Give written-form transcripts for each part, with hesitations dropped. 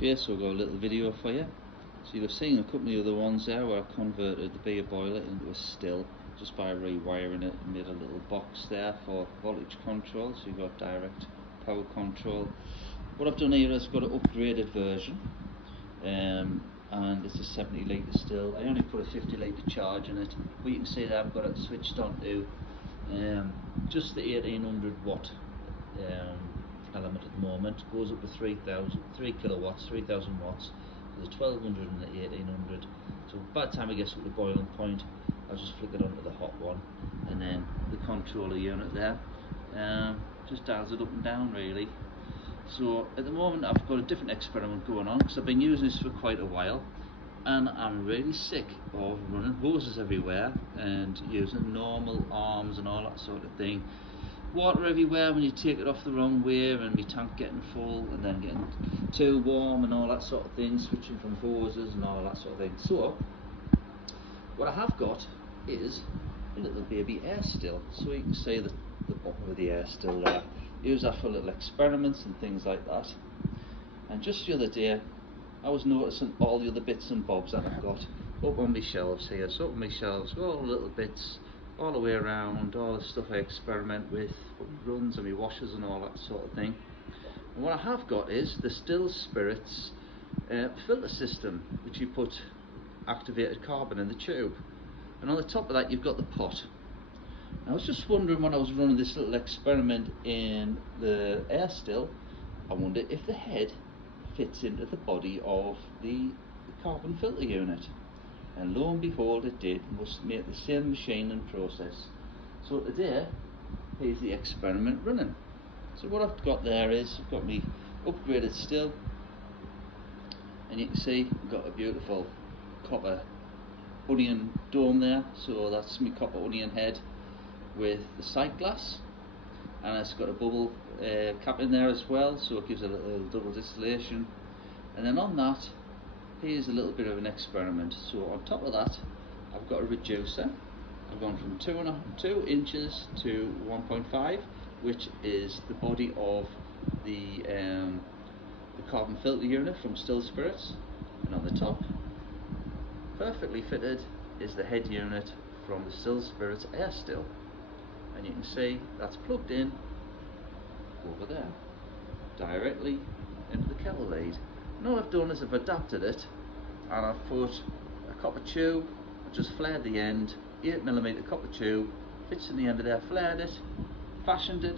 Okay, so I've got a little video for you. So you've seen a couple of other ones there where I converted the beer boiler into a still just by rewiring it and made a little box there for voltage control, so you've got direct power control. What I've done here is got an upgraded version, and it's a 70 litre still. I only put a 50 litre charge in it, but you can see that I've got it switched on to just the 1800 watt element at the moment. Goes up to 3 kilowatts, 3000 watts, so the 1200 and the 1800. So by the time it gets up to boiling point, I'll just flick it onto the hot one, and then the controller unit there just dials it up and down really. So at the moment I've got a different experiment going on because I've been using this for quite a while, and I'm really sick of running hoses everywhere and using normal arms and all that sort of thing. Water everywhere when you take it off the wrong way, and my tank getting full and then getting too warm and all that sort of thing, switching from hoses and all that sort of thing. So what I have got is a little baby air still, so you can see the bottom of the air still there. Use that for little experiments and things like that. And just the other day I was noticing all the other bits and bobs that I've got up on my shelves here. So up on my shelves, got all the little bits all the way around, all the stuff I experiment with, runs and my washers and all that sort of thing. And what I have got is the Still Spirits filter system, which you put activated carbon in the tube, and on the top of that you've got the pot. I was just wondering when I was running this little experiment in the air still, I wonder if the head fits into the body of the carbon filter unit. And lo and behold, it did. Must make the same machine and process. So today, here's the experiment running. So what I've got there is, I've got me upgraded still, and you can see I've got a beautiful copper onion dome there. So that's my copper onion head with the sight glass, and it's got a bubble cap in there as well, so it gives a little double distillation. And then on that, here's a little bit of an experiment. So on top of that, I've got a reducer. I've gone from 2 inches to 1.5, which is the body of the carbon filter unit from Still Spirits, and on the top, perfectly fitted, is the head unit from the Still Spirits air still. And you can see that's plugged in over there, directly into the kettle lead. And all I've done is I've adapted it, and I've put a copper tube, I've just flared the end, 8mm copper tube, fits in the end of there, flared it, fashioned it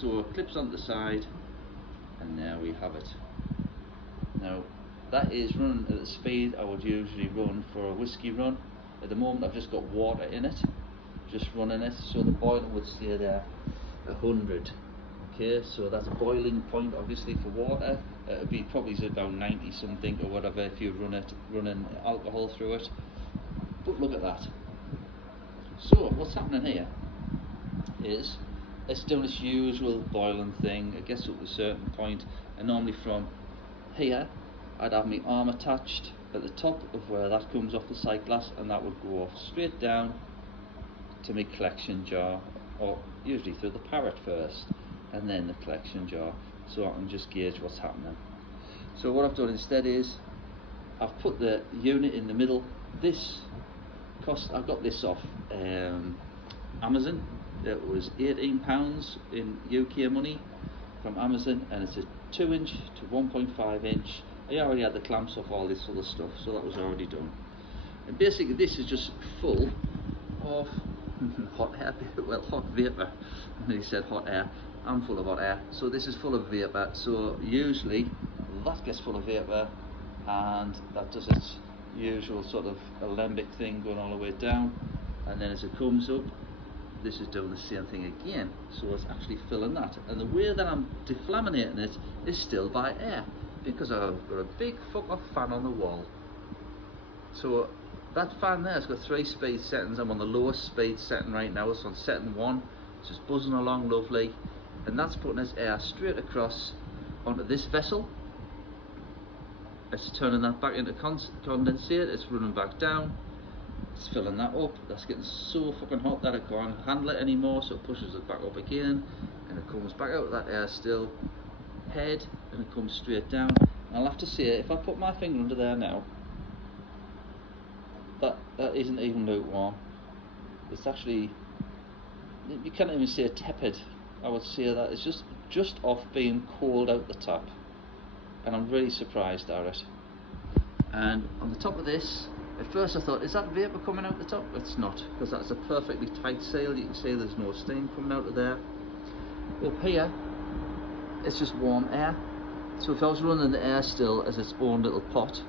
so it clips onto the side, and there we have it. Now that is running at the speed I would usually run for a whiskey run. At the moment I've just got water in it, just running it, so the boiler would stay there 100. Okay, so that's a boiling point obviously for water. It would be probably about 90 something or whatever if you running alcohol through it. But look at that. So what's happening here is it's doing its usual boiling thing. It gets up to a certain point, and normally from here I'd have my arm attached at the top of where that comes off the sight glass, and that would go off straight down to my collection jar, or usually through the parrot first and then the collection jar, so I can just gauge what's happening. So what I've done instead is I've put the unit in the middle. This cost, I got this off Amazon. It was £18 in UK money from Amazon, and it's a 2 inch to 1.5 inch. I already had the clamps off all this other stuff, so that was already done. And basically this is just full of hot air, well, hot vapour. He said hot air. I'm full of hot air, so this is full of vapour. So usually that gets full of vapour, and that does its usual sort of alembic thing going all the way down, and then as it comes up, this is doing the same thing again, so it's actually filling that. And the way that I'm deflaminating it is still by air, because I've got a big fuck off fan on the wall. So that fan there has got 3 speed settings. I'm on the lowest speed setting right now. It's on setting 1. It's just buzzing along lovely, and that's putting its air straight across onto this vessel. It's turning that back into condensate. It's running back down. It's filling that up. That's getting so fucking hot that it can't handle it anymore, so it pushes it back up again, and it comes back out of that air still head, and it comes straight down. I'll have to say, if I put my finger under there now, that isn't even lukewarm. It's actually, you can't even say tepid. I would say that it's just off being cold out the tap, and I'm really surprised at it. And on the top of this, at first I thought, is that vapour coming out the top? It's not, because that's a perfectly tight seal. You can see there's no steam coming out of there. Up here, it's just warm air. So if I was running the air still as its own little pot,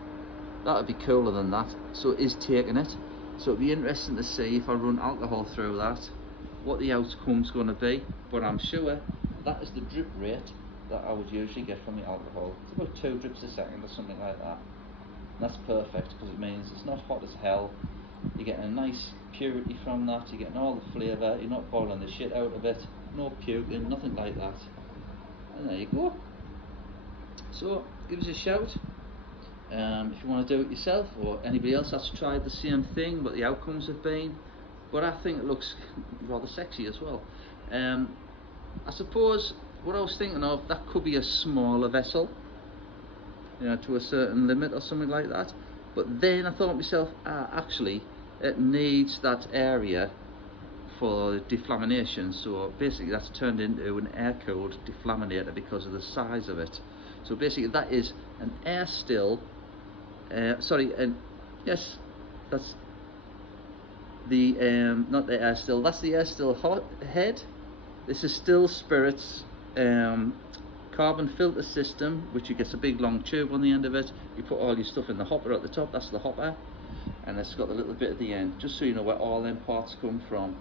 that would be cooler than that. So it is taking it. So it'd be interesting to see if I run alcohol through that, what the outcome's going to be. But I'm sure that is the drip rate that I would usually get from the alcohol. It's about 2 drips a second or something like that. And that's perfect, because it means it's not hot as hell. You're getting a nice purity from that. You're getting all the flavour. You're not boiling the shit out of it. No puking, nothing like that. And there you go. So give us a shout if you want to do it yourself, or anybody else that's tried the same thing, what the outcomes have been. But I think it looks rather sexy as well. I suppose what I was thinking of, that could be a smaller vessel, you know, to a certain limit or something like that. But then I thought to myself, actually it needs that area for deflamination, so basically that's turned into an air-cooled deflaminator because of the size of it. So basically that is an air still, yes, that's the not the air still, that's the air still hot head. This is Still Spirits carbon filter system, which you get a big long tube on the end of it. You put all your stuff in the hopper at the top, that's the hopper, and it's got a little bit at the end, just so you know where all them parts come from.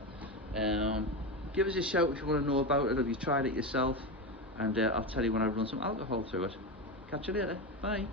Give us a shout if you want to know about it, or if you tried it yourself, and I'll tell you when I run some alcohol through it. Catch you later, bye.